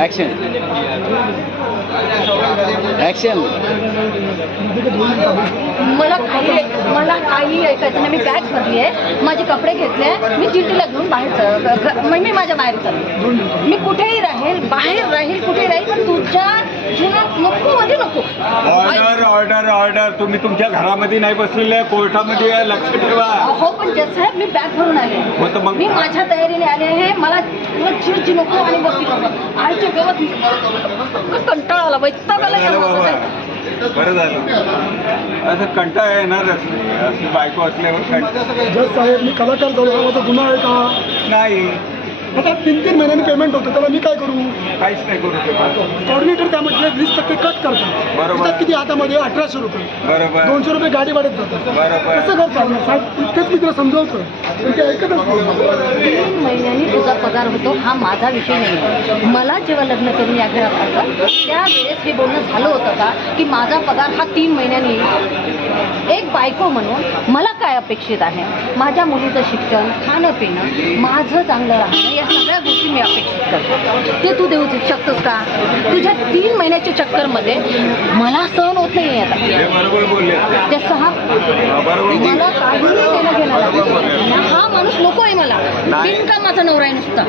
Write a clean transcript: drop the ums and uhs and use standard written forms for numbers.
Action action. मला काही ऐकायचं नाही. मी बॅग भरली आहे, माझे कपडे घेतले, मी चिठ्ठीला घेऊन बाहेर मी माझ्या बाहेर चालले. मी कुठेही राहील, बाहेर राहील, कुठेही राहील, पण तुझ्या जीवनात नको म्हणजे नको. Order order order. तुम्ही तुमच्या घरामध्ये नाही बसलेले, कोर्टामध्ये आहे, लक्ष ठेवा. हो पण साहेब, मी बॅग भरून आले, हो तर मग मी माझ्या तयारीने आले आहे. मला चिडची नको आणि वरती नको. आईच्या गावात कंटाळा आला, वैताग आला या माणसाचा. बरं झालं. असं कंटाळा येणारच नाही, अशी बायको असल्यावर कंटाळा. जज साहेब, मी कलाकार झालो, हा माझा गुन्हा आहे का? नाही, आता 3-3 महिन्यांनी पेमेंट होतं, त्याला मी काय करू? काहीच नाही करू शकत. कॉर्डिनेटर त्यामध्ये 20% कट करतात. बरोबर. त्यात किती हातामध्ये? 1800 रुपये. बरोबर 200 रुपये गाडी भाड्यात जातात. बरोबर. कसं घर चालणार साहेब? इतकंच मी तुला समजावतो, पण ते ऐकतच नाही. 3 महिन्यांनी तुझा पगार होतो, हा माझा विषय नाही. मला जेव्हा लग्न करून या घरात आलं त्यावेळेस हे बोलणं झालं होतं का की माझा पगार हा 3 महिन्यांनी येईल? एक बायको म्हणून मला काय अपेक्षित आहे? माझ्या मुलीचं शिक्षण, खाणं पिणं, माझं चांगलं राहणं, या सगळ्या गोष्टी मी अपेक्षित करतो. ते तू देऊ शकतोस का? तुझ्या 3 महिन्याच्या चक्करमध्ये मला सहन होत नाही आता. हे बरोबर बोलले. त्या 6 बरोबर मला काही देणं घेणं बरोबर. हा माणूस नको आहे मला. बिनकामाचा नवरा आहे नुसता.